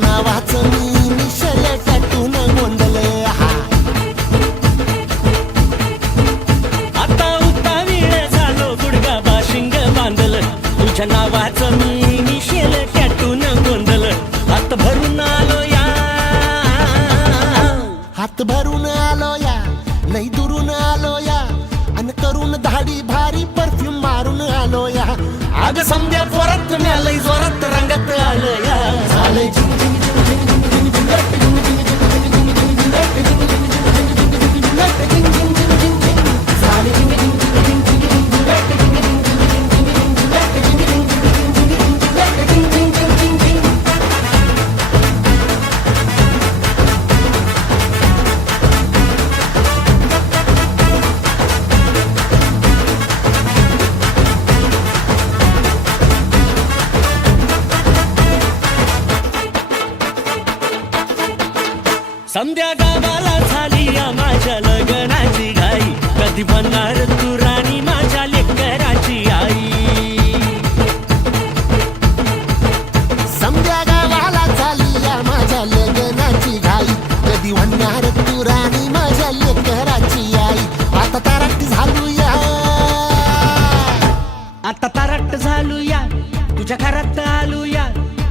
नावाचं मी मिशेल टॅटून गोंधले आता उतावीळ झालो गुडगा बाशिंग बांधल तुझ्या नावाचं मी मिशेल टॅटून गोंधल हात भरून आलो या हात भरून आलो या लई दुरून आलो या अन करून धाडी भारी परफ्यूम मारून आलो या आग समद्या परत लई जोरात रंगात आलं या झाले समद्या गावाला झाली या माझ्या लग्नाची घाई कधी बनणार तू राणी माझ्या लेकराची आई समद्या गावाला झाली या माझ्या लग्नाची घाई कधी म्हणणार तू राणी माझ्या लेकराची आई आता तारट झालू या आता तारट झालू या तुझ्या घरात आलो या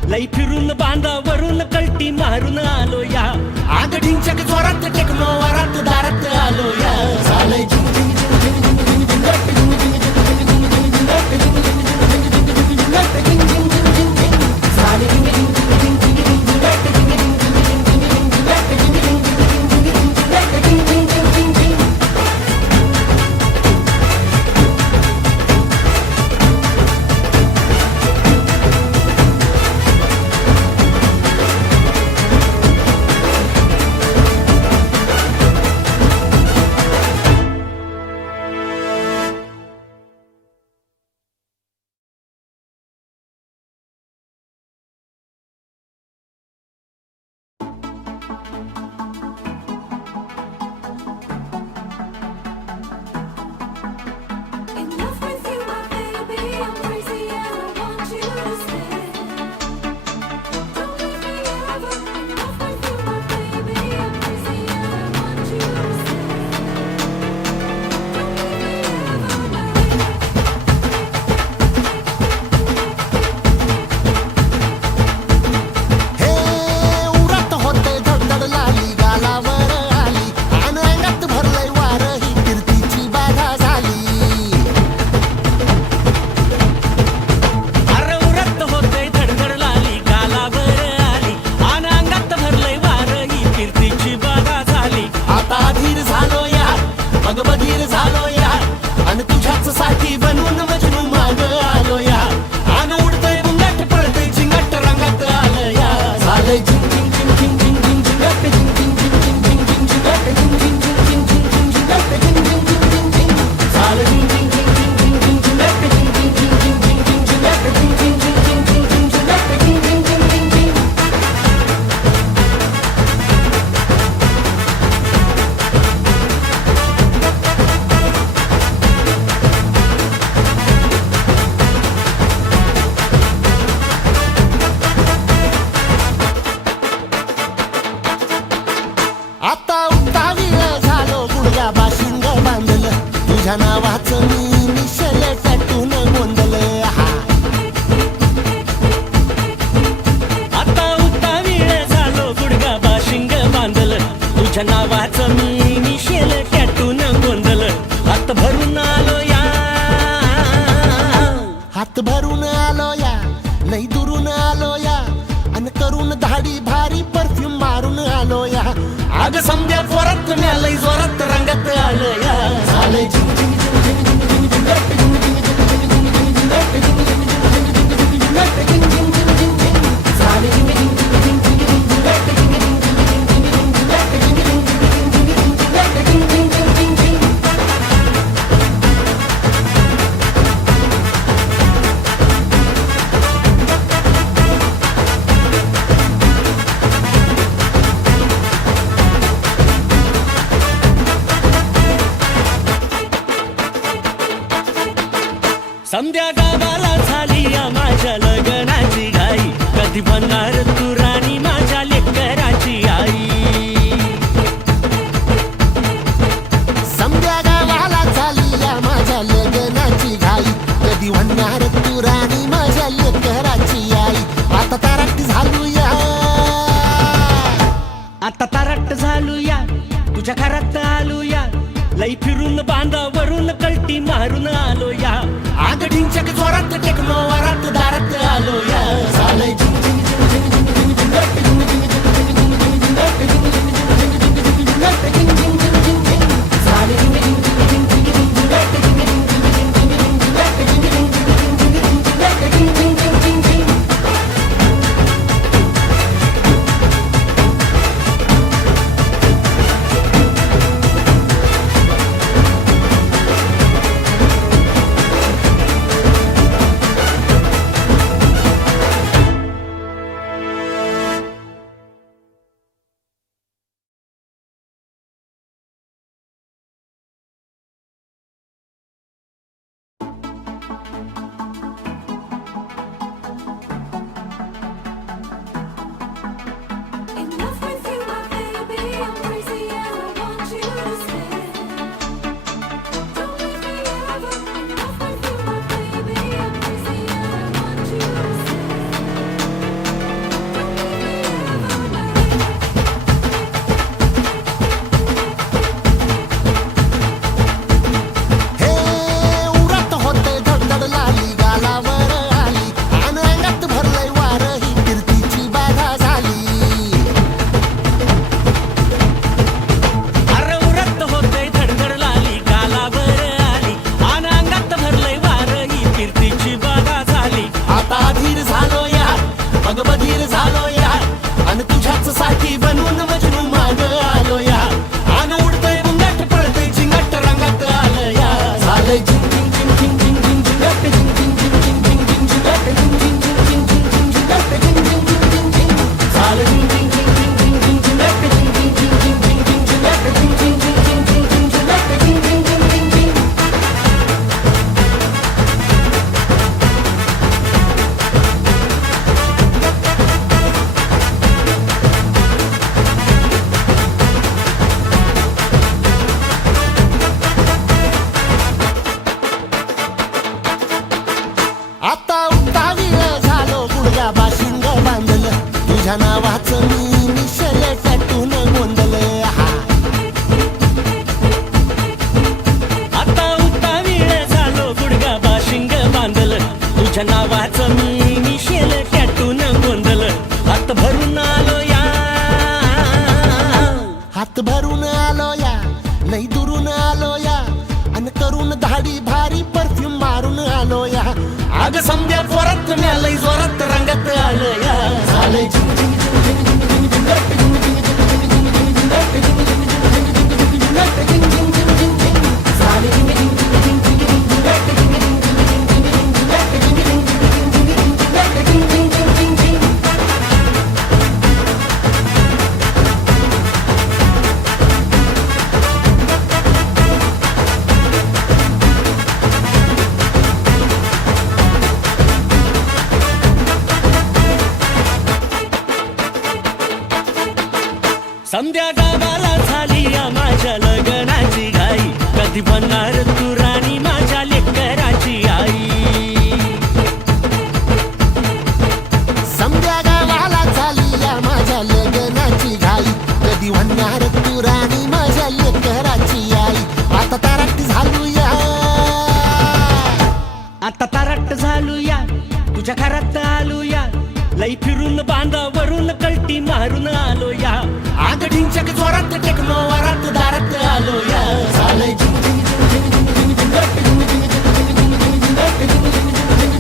लई फिरून बांधावरून कलटी मारून आलो या आग ढिंचक जोरात टेकलो वरात दारात आलो या झाले हात भरून आलो या लई दुरून आलो या अन करून धाडी भारी परफ्यूम मारून आलो या अग समद्या जोरात लय जोरात रंगात आलं या झाले झिंग झिंग झिंग झिंग झिंग झिंग झिंग झिंग झिंग समद्या गावाला झाली या माझ्या लग्नाची घाई कधी बनणार तू राणी माझ्या लेकराची आई समद्या गावाला झाली या माझ्या लग्नाची घाई कधी म्हणणार तू राणी माझ्या लेकराची आई आता ताराटी झालू या आता तारट झालू या तुझ्या घरात आलो या लई फिरून बांधावरून कलटी मारून आलो या आग ढिंचक जोरात टेकनो वरात दारात आलो या झालंय झिंग झिंग झिंग झिंग झिंग झिंग झिंग झिंग झिंग झिंग In love with you, my baby, I'm crazy and I want you to stay. Don't leave me ever. In love with you, my baby, I'm crazy and I want you to stay. Don't leave me ever, baby. हे उरात होते धडधड लाली गालावर आली आणि अंगात भरलंय वार ही कीर्तीची बाधा झाली अरे उरत होते धडधड लाली गालावर आली आणि अंगात भरलंय वार ही कीर्तीची बाधा झाली आता अधीर झालो या मग बधीर झालो या आणि तुझ्याच साठी बनवून मजनू माग आलो या आणि उडतय बुंगाट पळतय झिंगाट रंगात आलं या झालंय झिंग झिंग झिंग झिंग झिंग झिंग झिंगाट झिंग झिंग झिंग झिंग झिंग झिंग झिंगाट झिंग झिंग झिंग झिंग झिंग झिंग झिंगाट झिंग झिंग झिंग झिंग झिंग झालं झिंग झिंग झिंग झिंग झिंग झिंग झिंगाट झिंग झिंग झिंग झिंग झिंग झिंग झिंगाट झिंग झिंग झिंग झिंग झिंग झिंग झिंगाट झिंग झिंग झिंग झिंग झिंग आता उतावीळ झालो गुडगा बाशिंग बांधलं तुझ्या नावाचं मी निशल टॅटून गोंधलं आता उता वेळ झालो गुडगा बाशिंग बांधल तुझ्या नावाचं मी मिशेल टॅटून गोंधल हात भरून आलो या हात भरून आलो या लई दुरून आलो या आणि करून धाडी भारी परफ्यूम मारून आलो या अग समद्या जोरात लय जोरात रंगात आलं या झालंय झिंग झिंग झिंग झिंग झिंग झिंग झिंगाट झिंग झिंग झिंग झिंग झिंग झिंगाट झिंग झिंग झिंग झिंग झिंग झिंगाट झिंग झिंग झिंग झिंग झिंग झालंय झिंग झिंग झिंग झिंग झिंग झिंग झिंगाट झिंग झिंग झिंग झिंग झिंग झिंग झिंगाट झिंग झिंग झिंग झिंग झिंग झिंगाट झिंग झिंग झिंग झिंग झिंग समद्या गावाला झाली या माझ्या लग्नाची घाई कधी बनणार तू राणी माझ्या लेकराची आई समद्या गावाला झाली या माझ्या लग्नाची घाई कधी म्हणणार तू राणी माझ्या लेकराची आई आता ताराटी झालू या आता तारट झालू तुझ्या घरात आलो या लई फिरून बांधावरून कल्टी मारून आलो या आग ढिंचक जोरात टेक्नो वरात दारात आलो या झालंय झिंग झिंग झिंग झिंग झिंग झिंग झिंग झिंग झिंग झिंग झिंग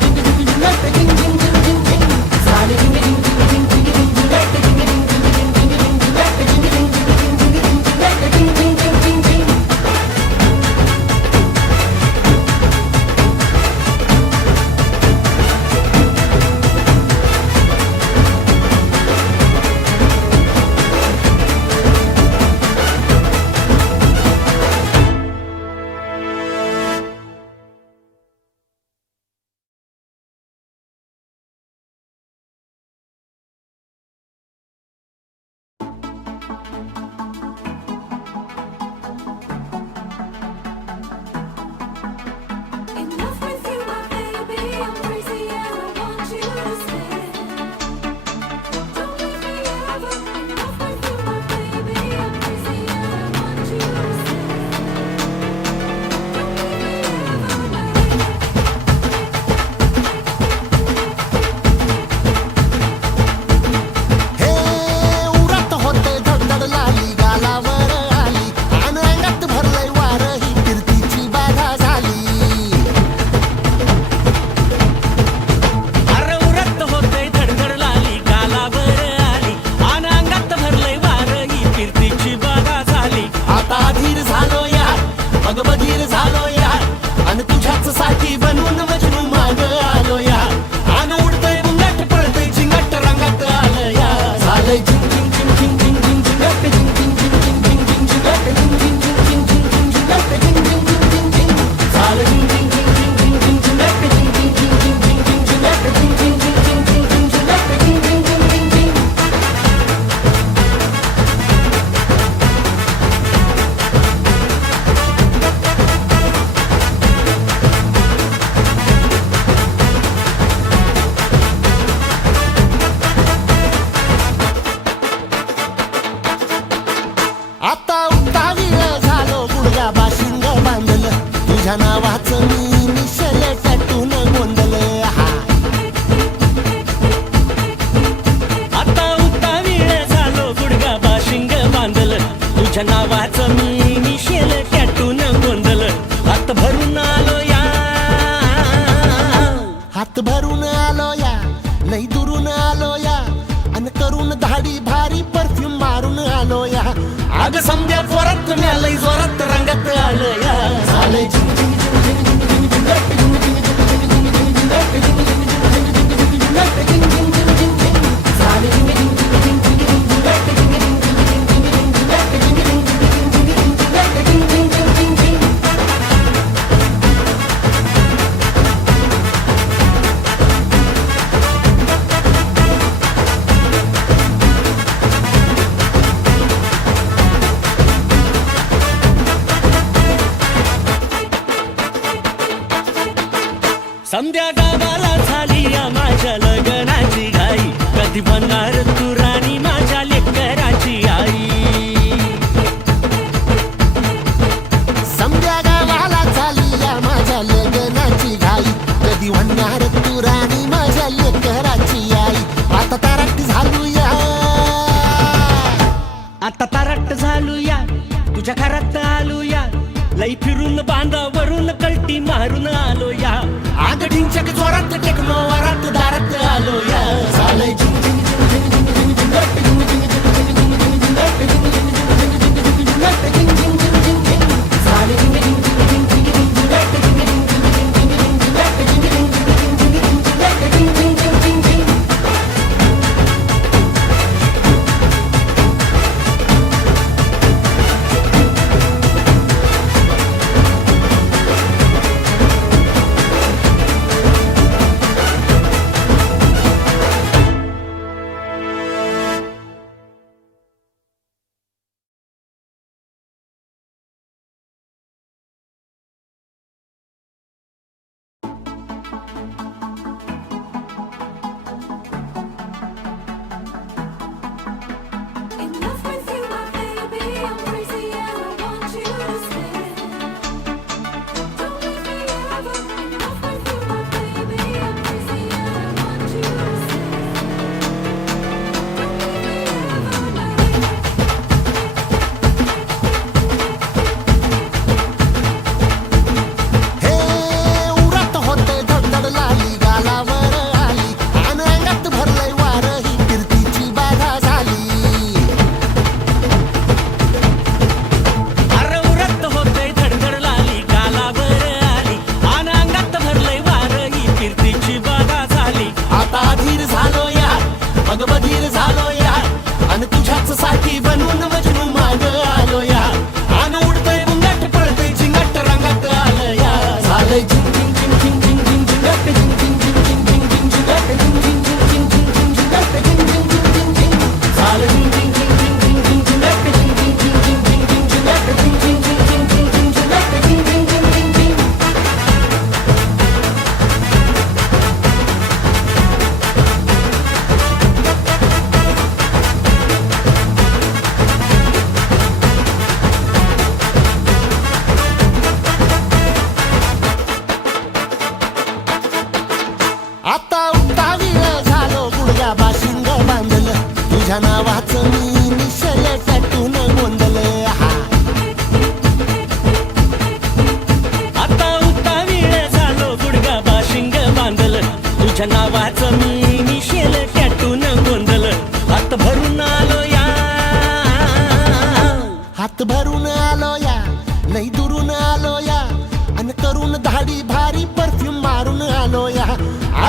In love with you, my baby, I'm crazy and I want you to stay. Don't leave me ever. In love with you, my baby, I'm crazy and I want you to stay. Don't leave me ever. हे उरात होते धडधड लाली गालावर आली आणि अंगात भरलंय वार ही फिरतीची बाधा झाली अरे उरत होते धडधड लाली गालावर आली आणि अंगात भरलंय वार ही फिरतीची बाधा झाली आता अधीर झालो या मग बधीर झालो या आणि तुझ्याच साठी बनवून मजनू माग आलो या आणि उडतय बुंगाट पळतय झिंगाट रंगात आलं या झालंय झिंग झिंग झिंग झिंग झिंग झिंग झिंगाट झिंग झिंग झिंग झिंग झिंग झिंग झिंगाट झिंग झिंग झिंग झिंग झिंग झिंग झिंगाट झिंग झिंग झिंग झिंग झिंग झालं झिंग झिंग झिंग झिंग झिंग झिंग झिंगाट झिंग झिंग झिंग झिंग झिंग झिंग झिंगाट झिंग झिंग झिंग झिंग झिंग झिंग झिंगाट झिंग झिंग झिंग झिंग झिंग आता उतावीळ झालो गुडगा बाशिंग बांधलं तुझ्या नावाचं मी निशल टॅटून गोंधलं हा आता उता वेळ झालो गुडगा बाशिंग बांधल तुझ्या नावाचं मी मिशेल टॅटून गोंधल हात भरून आलो या हात भरून आलो या लई दुरून आलो या आणि करून धाडी भारी परफ्यूम मारून आलो या आग समद्या जोरात लई जोरात रंगात आलं या झालंय झिंग झिंग झिंग झिंग झिंग झिंग झिंगाट झिंग झिंग झिंग झिंग झिंग झिंगाट झिंग झिंग झिंग झिंग झिंग झिंगाट झिंग झिंग झिंग झिंग झिंग झालंय झिंग झिंग झिंग झिंग झिंग झिंग झिंगाट झिंग झिंग झिंग झिंग झिंग झिंग झिंगाट झिंग झिंग झिंग झिंग झिंग झिंग झिंगाट झिंग झिंग झिंग झिंग झिंग संध्या गावाला झाली या माझ्या लग्नाची घाई कधी बनणार तू राणी माझ्या लेकराची आई समद्या गावाला झाली या माझ्या लग्नाची घाई कधी म्हणणार तू राणी माझ्या लेकराची आई आता ताराट झालू या आता ताराट झालो या तुझ्या घरात आलो या लई फिरून बांधावरून कल्टी मारून आलो या आग ढिंचक जोरात टेक्नो वरात दारात आलो या झालंय झिंग झिंग झिंग झिंग झिंग झिंग झिंगाट झिंग झिंग झिंग झिंग झिंग झिंग झिंगाट झिंग झिंग झिंग झिंग झिंग झिंग झिंगाट झिंग झिंग झिंग झिंग झिंग झालंय झिंग झिंग झिंग झिंग झिंग झिंग झिंगाट झिंग झिंग झिंग झिंग झिंग झिंग झिंगाट झिंग झिंग झिंग झिंग झिंग झिंग झिंगाट झिंग झिंग झिंग झिंग झिंग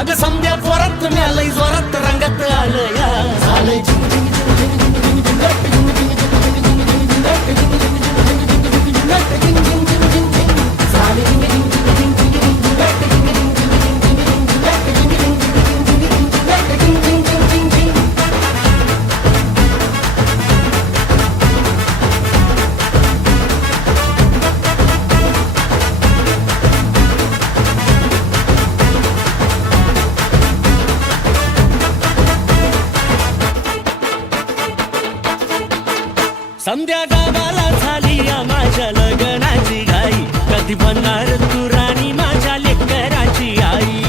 अग समद्या पोरात म्यालय जोरात रंगात आलं या झालंय समद्या गावाला झाली या माझ्या लग्नाची घाई कधी बनणार तू राणी माझ्या लेकराची आई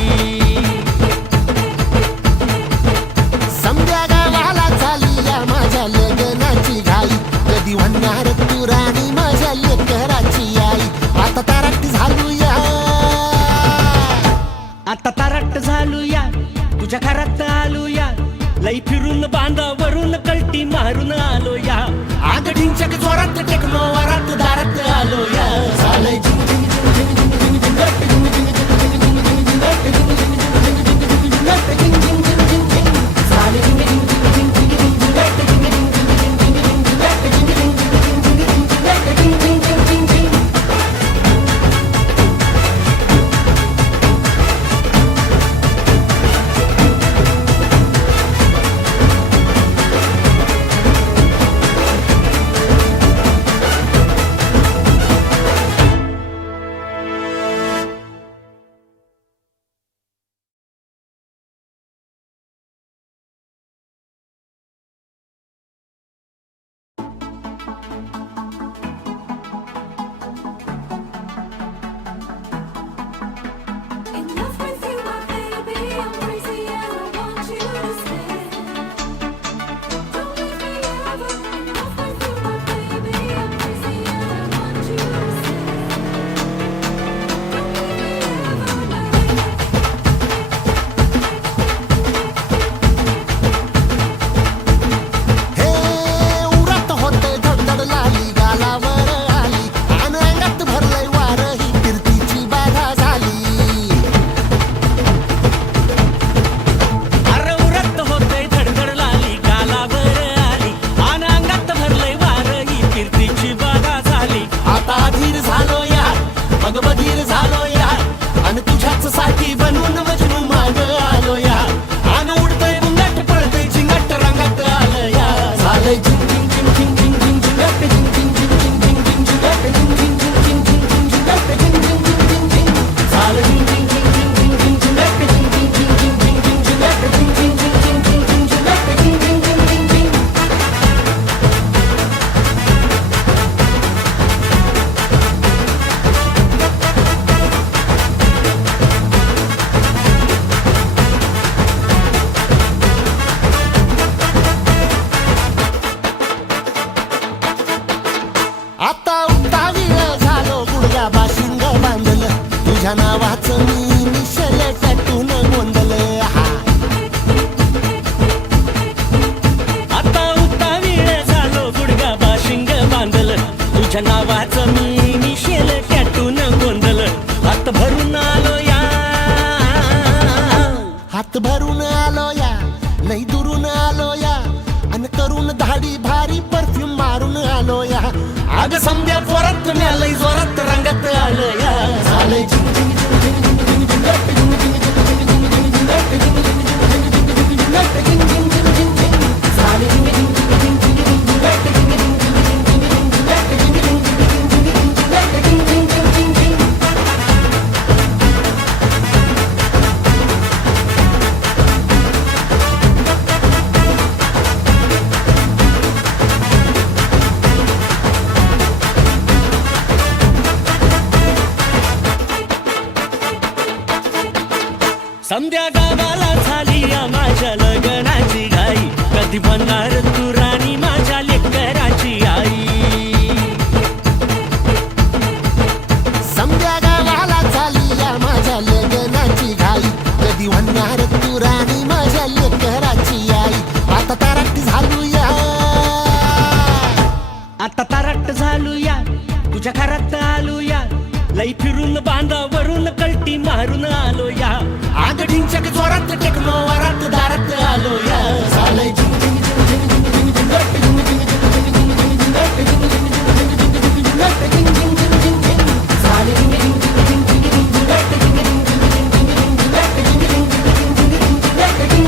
समद्या गावाला झाली या माझ्या लग्नाची घाई कधी म्हणणार तू राणी माझ्या लेकराची आई आता ताराट झालूया आता ताराट झालूया तुझ्या घरात आलूया लई फिरून बांधावरून कलटी मारून आलो या आग ढिंचक जोरात टेकलो वरात दारात आलो या झालंय In love with you, my baby, I'm crazy and I want you to stay. Don't leave me ever. In love with you, my baby, I'm crazy and I want you to stay. Don't leave me ever, my हे उरात होते धडधड लाली गालावर आली आणि अंगात भरलंय वार ही कीर्तीची बाधा झाली अरे उरत होते धडधड लाली गालावर आली आणि अंगात भरलंय वार ही कीर्तीची बाधा झाली आता अधीर झालो या मग बधीर झालो या आणि तुझ्याच साठी बनवून मजनू माग आलो या आणि उडतय मुंगाट पळतय झिंगाट रंगात आलं या झालंय झिंग झिंग झिंग झिंग झिंग झिंग झिंगाट झिंग झिंग झिंग झिंग झिंग झिंग झिंगाट झिंग झिंग झिंग झिंग झिंग झिंग झिंगाट झिंग झिंग झिंग झिंग झिंग झालं झिंग झिंग झिंग झिंग झिंग झिंग झिंगाट झिंग झिंग झिंग झिंग झिंग झिंग झिंगाट झिंग झिंग झिंग झिंग झिंग झिंग झिंगाट झिंग झिंग झिंग झिंग झिंग आता उतावीळ झालो गुडघा बाशिंग बांधलं तुझ्या नावाचं मी मिशल टॅटून गोंधलं हा आता उतावीळ झालो गुडगा बाशिंग बांधलं तुझ्या नावाचं मी मिशेल टॅटून गोंधलं हात भरून आलो या हात भरून आलो या लई दुरून आलो या आणि करून धाडी भारी परफ्यूम मारून आलो या अग समद्या पोरात म्यालय जोरात रंगात आलं या झालंय झिंग झिंग झिंग झिंग झिंग झिंग झिंगाट झिंग झिंग झिंग झिंग झिंग झिंगाट झिंग झिंग झिंग झिंग झिंग झिंगाट झिंग झिंग झिंग झिंग झिंग झालंय झिंग झिंग झिंग झिंग झिंग झिंग झिंगाट झिंग झिंग झिंग झिंग झिंग झिंग झिंगाट झिंग झिंग झिंग झिंग झिंग झिंग झिंगाट झिंग झिंग झिंग झिंग झिंग समद्या गावाला झाली या माझ्या लग्नाची घाई कधी बनणार तू राणी माझ्या लेकराची आई समद्या गावाला झाली या माझ्या लग्नाची घाई कधी म्हणणार तू राणी माझ्या लेकराची आई आता ताराट झालूया आता ताराट झालूया तुझ्या घरात आलूया लई फिरून बांधावरून कलटी मारून आलो या आग ढिंचक ढिंचक जोरात टेक्नो वरात दारात आलो या झालंय झिंग झिंग झिंग झिंग झिंग झिंग झिंग झिंग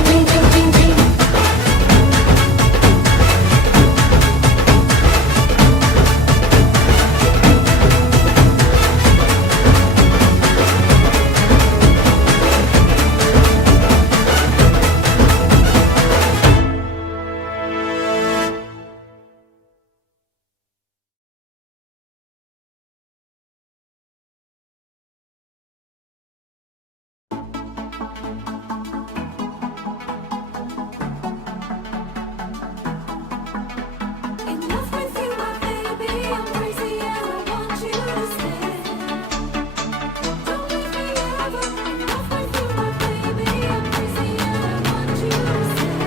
झिंग झिंग झिंग In love with you, my baby, I'm crazy and I want you to stay. Don't leave me ever. In love with you, my baby, I'm crazy and I want you to stay.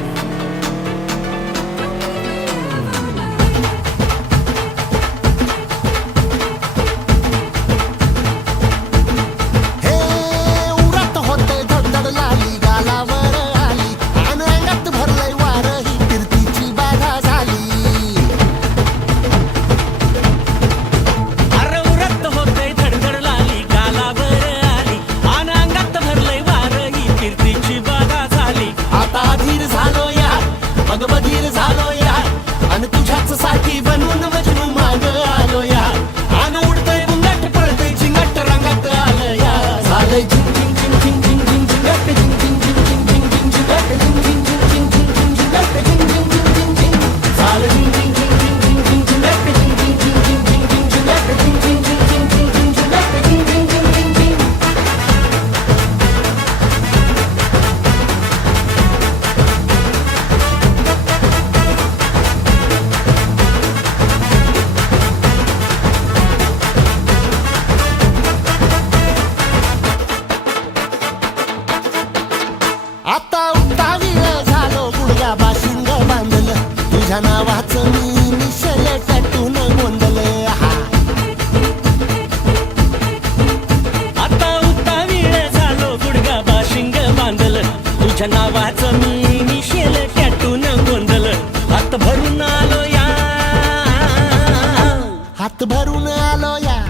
Don't leave me ever, baby. हे उरात होते धडधड लाली गालावर आली आणि अंगात भरलंय वार ही कीर्तीची बाधा झाली अरे उरत होते धडधड लाली गालावर आली आणि अंगात भरलंय वार ही कीर्तीची बाधा झाली. आता अधीर झालो या मग बधीर झालो या आणि तुझ्याच साठी बनून मजनू माग आलो या आणि उडतय बुंगाट पळतय झिंगाट रंगात आलं या झालंय झिंग झिंग झिंग झिंग झिंग झिंग झिंगाट झिंग झिंग झिंग झिंग झिंग झिंग झिंगाट झिंग झिंग झिंग झिंग झिंग झिंग झिंगाट झिंग झिंग झिंग झिंग झिंग झालं झिंग झिंग झिंग झिंग झिंग झिंग झिंगाट झिंग झिंग झिंग झिंग झिंग झिंग झिंगाट झिंग झिंग झिंग झिंग झिंग झिंग झिंगाट झिंग झिंग झिंग झिंग झिंग आता उतावीळ झालो गुडगा बाशिंग बांधलं तुझ्या नावाचं मी निशल टॅटून गोंधलं हा आता उतावीळ झालो गुडगा बाशिंग बांधलं तुझ्या नावाचं मी निशेल टॅटून गोंधलं हात भरून आलो या हात भरून आलो या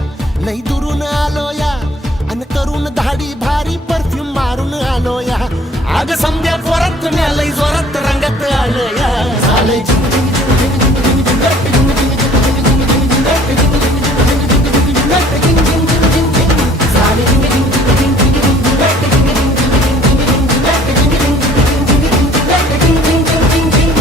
लई दुरून आलो या अन करून धाडी भारी परफ्यूम मारून आलो या अग समद्या जोरात लई जोरात रंगात आलं या झालंय झिंग झिंग झिंग झिंग झिंग झिंग झिंगाट झिंग झिंग झिंग झिंग झिंग झिंगाट झिंग झिंग झिंग झिंग झिंग झिंगाट झिंग झिंग झिंग झिंग झिंग झालंय झिंग झिंग झिंग झिंग झिंग झिंग झिंगाट झिंग झिंग झिंग झिंग झिंग झिंग झिंगाट झिंग झिंग झिंग झिंग झिंग झिंगाट झिंग झिंग झिंग झिंग झिंग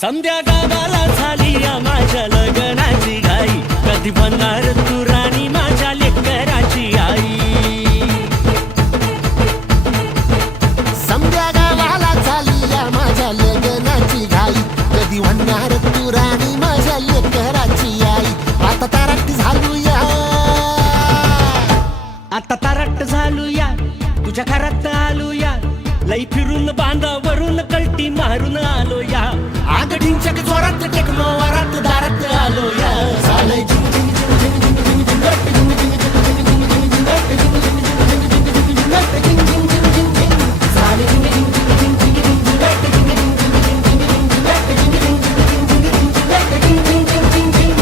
संध्या गावाला झाली या माझ्या लग्नाची घाई कधी बनणार तू राणी माझ्या लेकराची आई. समद्या गावाला झाली या माझ्या लग्नाची घाई कधी म्हणणार तू राणी माझ्या लेकराची आई आता ताराट झालो या आता तारट झालो या तुझ्या घरात आलो या लई फिरून बांधावरून कलटी मारून आलो या आग ढिंचक जोरात टेक्नो वरात दारात आलो या झालंय झिंग झिंग झिंग झिंग झिंग झिंग झिंगाट झिंग झिंग झिंग झिंग झिंग झिंग झिंगाट झिंग झिंग झिंग झिंग झिंग झिंग झिंगाट झिंग झिंग झिंग झिंग झिंग झालंय झिंग झिंग झिंग झिंग झिंग झिंग झिंगाट झिंग झिंग झिंग झिंग झिंग झिंग झिंगाट झिंग झिंग झिंग झिंग झिंग झिंग झिंगाट झिंग झिंग झिंग झिंग झिंग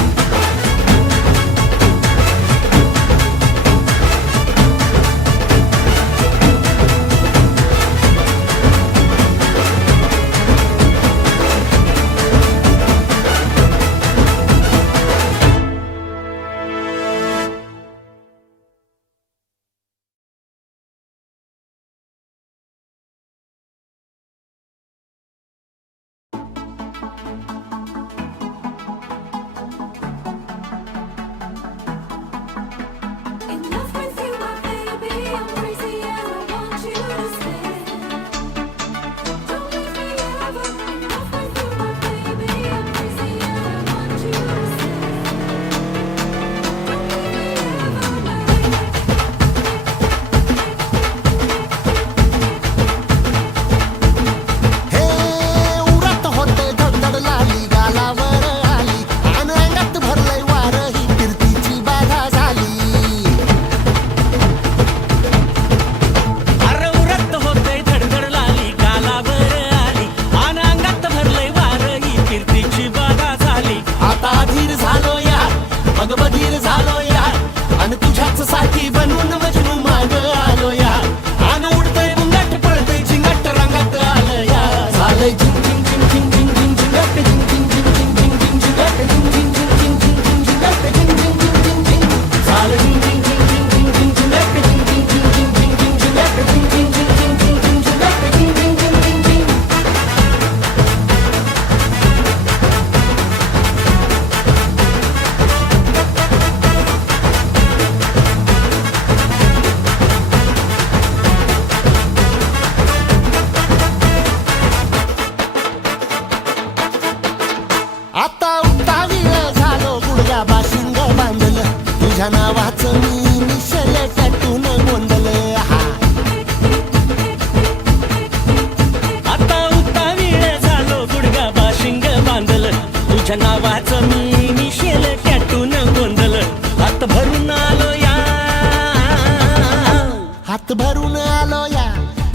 हात भरून आलो या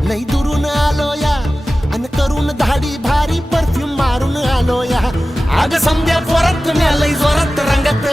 लई दुरून आलो या अन करून धाडी भारी परफ्यूम मारून आलो या अग समद्या जोरात लई जोरात रंगात